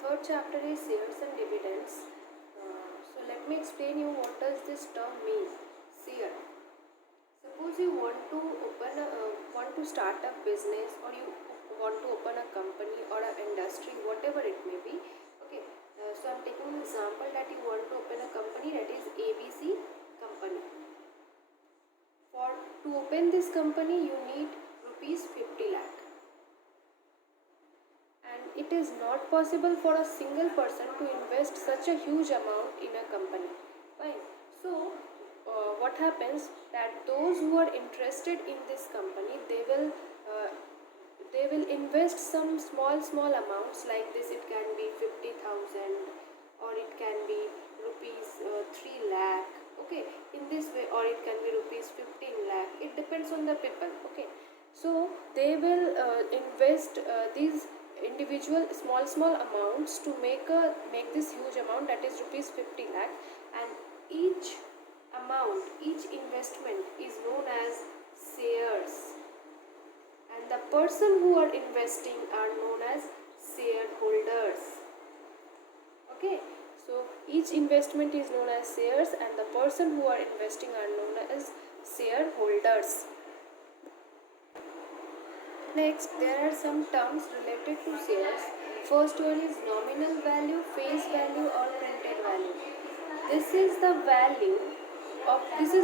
third chapter is shares and dividends. So let me explain you what does this term mean. Share. Suppose you want to start a business, or you want to open a company or an industry, whatever it may be. Okay. So I'm taking an example that you want to open a company, that is ABC company. To open this company, you need rupees 50 lakh. And it is not possible for a single person to invest such a huge amount in a company. Fine. So what happens that those who are interested in this company, they will invest some small amounts like this. It can be 50,000, or it can be rupees 3 lakh. Okay, in this way, or it can be rupees 15 lakh. It depends on the people. Okay, so they will invest these individual small amounts to make this huge amount, that is rupees 50 lakh. And each investment is known as shares, and the person who are investing are known as shareholders. Okay, so each investment is known as shares, and the person who are investing are known as shareholders. Next, there are some terms related to shares. First one is nominal value, face value, or printed value. This is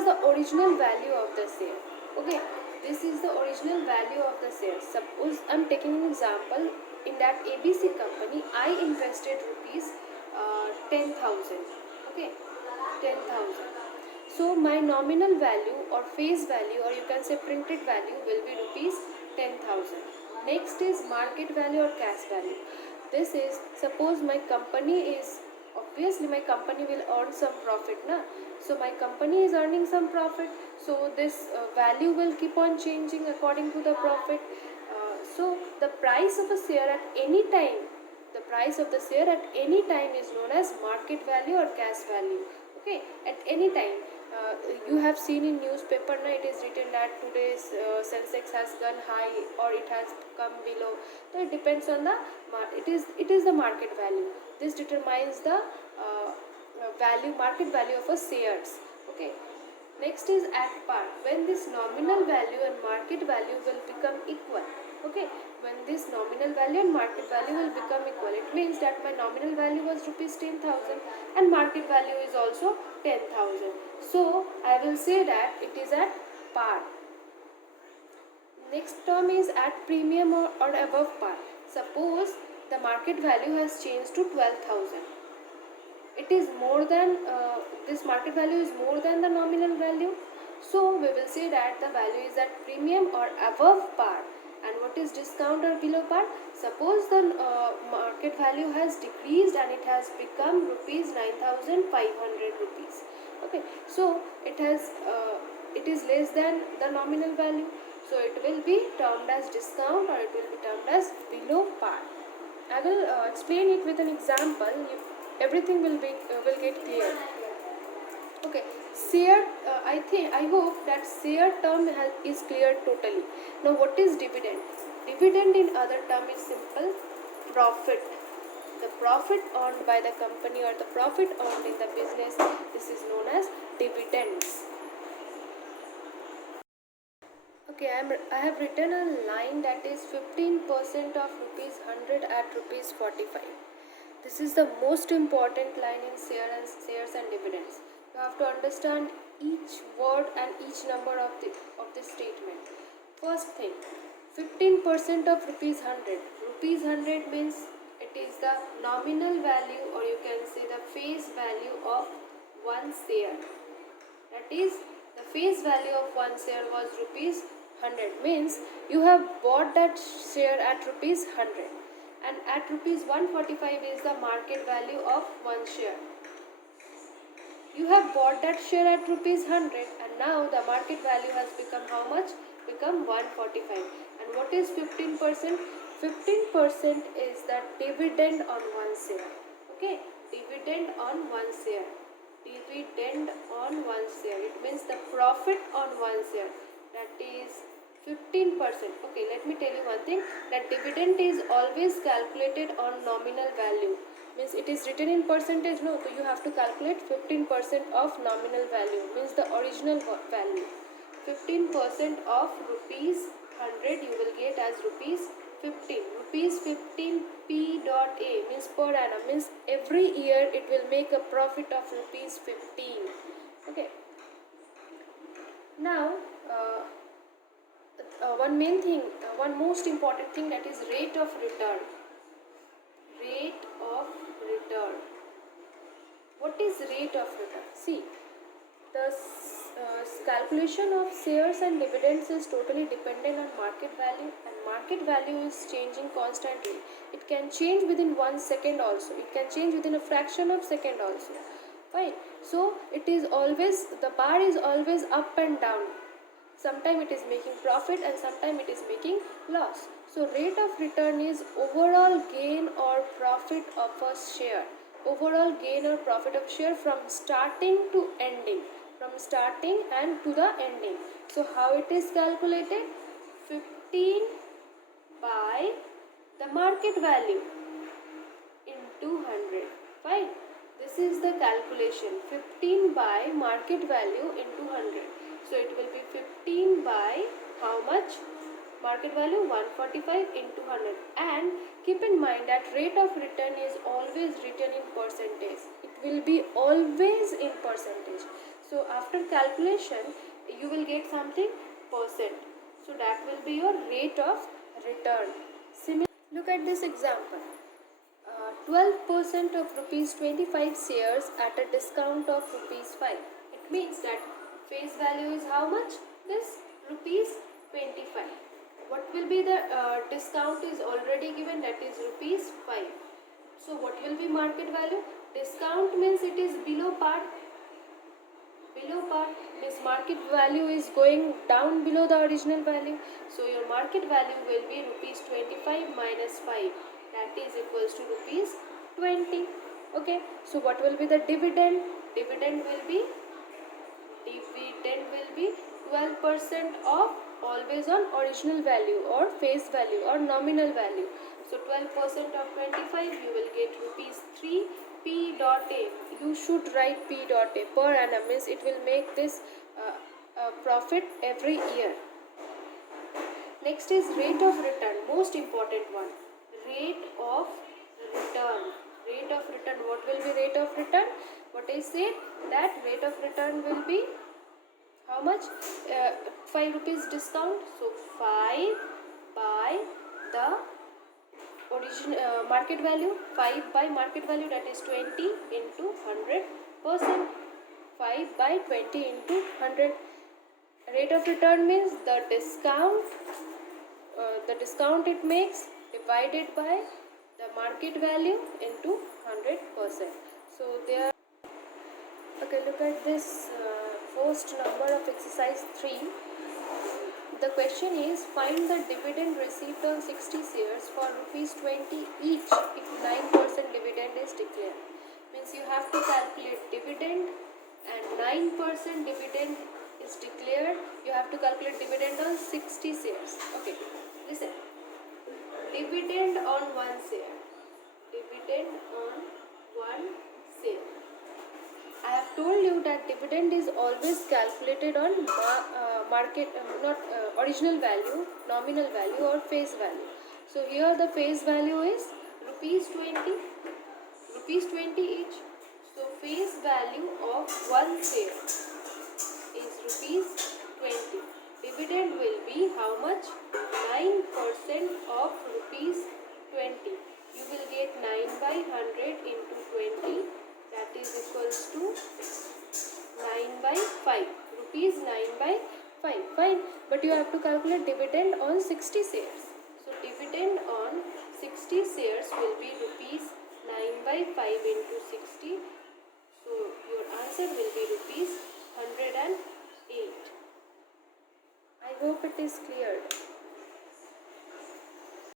the original value of the share. Okay, this is the original value of the share. Suppose I'm taking an example. In that ABC company, I invested rupees 10,000. Okay, 10,000. So my nominal value or face value, or you can say printed value, will be rupees 10,000. Next is market value or cash value. This is, suppose my company is, obviously my company will earn some profit, na? So my company is earning some profit, so this value will keep on changing according to the profit. So the price of a share at any time, is known as market value or cash value. Okay, at any time. You have seen in newspaper, na, it is written that today's Sensex has gone high or it has come below. So it depends on the it is the market value. This determines the market value of a shares. Okay. Next is at par, when this nominal value and market value will become equal. Okay, when this nominal value and market value will become equal, it means that my nominal value was rupees 10,000 and market value is also 10,000. So I will say that it is at par. Next term is at premium or above par. Suppose the market value has changed to 12,000. It is more than this market value is more than the nominal value. So we will say that the value is at premium or above par. And what is discount or below par? Suppose the market value has decreased and it has become rupees 9,500 rupees. Okay, so it is less than the nominal value. So it will be termed as discount, or it will be termed as below par. I will explain it with an example. Everything will get clear. Okay, share. I hope that share term is clear totally. Now, what is dividend? Dividend in other term is simple profit. The profit earned by the company or the profit earned in the business, this is known as dividends. Okay, I have written a line that is 15% of rupees 100 at rupees 45. This is the most important line in shares and dividends. You have to understand each word and each number of this statement. First thing, 15% of rupees 100. Rupees 100 means it is the nominal value, or you can say the face value of one share. That is, the face value of one share was rupees 100, means you have bought that share at rupees 100, and at rupees 145 is the market value of one share. You have bought that share at rupees 100, and now the market value has become how much? Become 145. And what is 15%? 15% is the dividend on one share. Okay, dividend on one share. Dividend on one share. It means the profit on one share. That is 15%. Okay, let me tell you one thing, that dividend is always calculated on nominal value. Means it is written in percentage, no, so you have to calculate 15% of nominal value, means the original value. 15% of rupees 100 you will get as rupees 15. Rupees 15 P dot A means per annum, means every year it will make a profit of rupees 15. Okay. Now, one most important thing, that is rate of return. Rate of return. What is rate of return? See, the calculation of shares and dividends is totally dependent on market value, and market value is changing constantly. It can change within 1 second also. It can change within a fraction of second also. Fine. So it is always, the bar is always up and down. Sometimes it is making profit and sometimes it is making loss. So rate of return is overall gain or profit of a share. Overall gain or profit of share from starting to ending. From starting and to the ending. So how it is calculated? 15 by the market value into 100. Fine. This is the calculation. 15 by market value into 100. So it will be 15 by how much? Market value 145 into 100. And keep in mind that rate of return is always written in percentage. It will be always in percentage. So after calculation you will get something percent. So that will be your rate of return. Look at this example. 12% of rupees 25 shares at a discount of rupees 5. It means that face value is how much? This rupees 25. What will be the discount is already given, that is rupees 5. So what will be market value? Discount means it is below par. Below par means market value is going down below the original value. So your market value will be rupees 25 minus 5. That is equals to rupees 20. Okay. So what will be the dividend? Dividend will be 12% of always on original value or face value or nominal value. So 12% of 25 you will get rupees 3 P dot A. You should write P dot A per annum, means it will make this profit every year. Next is rate of return, most important one. Rate of return. Rate of return. What will be rate of return? What I said, that rate of return will be how much? 5 rupees discount. So 5 by the original market value. 5 by market value, that is 20 into 100%. 5 by 20 into 100. Rate of return means the discount it makes divided by the market value into 100%. So there. Okay, look at this first number of exercise 3. The question is, find the dividend received on 60 shares for rupees 20 each if 9% dividend is declared. Means you have to calculate dividend and 9% dividend is declared. You have to calculate dividend on 60 shares. Okay, listen. Dividend on 1 share. Dividend on 1 share. I have told you that dividend is always calculated on original value, nominal value or face value. So here the face value is rupees 20, rupees 20 each. So face value of 1 share is rupees 20. Dividend will be how much? 9% of rupees 20. You will get 9 by 100 into 20. That is equals to 9 by 5. Rupees 9 by 5. Fine. But you have to calculate dividend on 60 shares. So dividend on 60 shares will be rupees 9 by 5 into 60. So your answer will be rupees 108. I hope it is clear.